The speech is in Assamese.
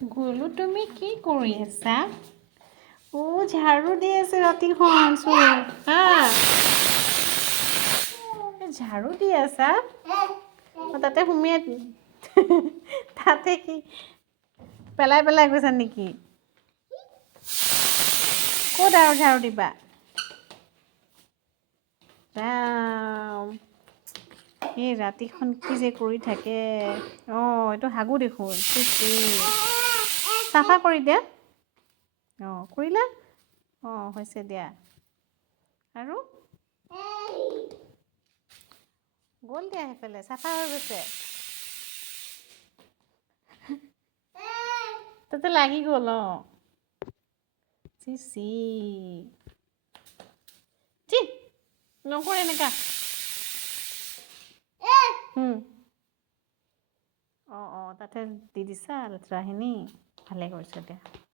গোলু তুমি কি কৰি আছা? ঝাৰু দি আছে ৰাতিখন চোন। ঝাৰু দি আছা? তাতে সুমিয়াই তাতে কি পেলাই পেলাই গৈছা নেকি? ক'ত আৰু ঝাৰু দিবা? ৰাম, এই ৰাতিখন কি যে কৰি থাকে। এইটো হাগু দেখোন। চাফা কৰি দিয়া। কৰিলা? হৈছে দিয়া। আৰু গ'ল দিয়া সেইফালে, চাফা হৈ গৈছে। তাতে লাগি গ'ল। চি নকৰে এনেকা। তাতে দি দিছা লেতেৰাখিনি, ভালে কৰিছা দিয়া।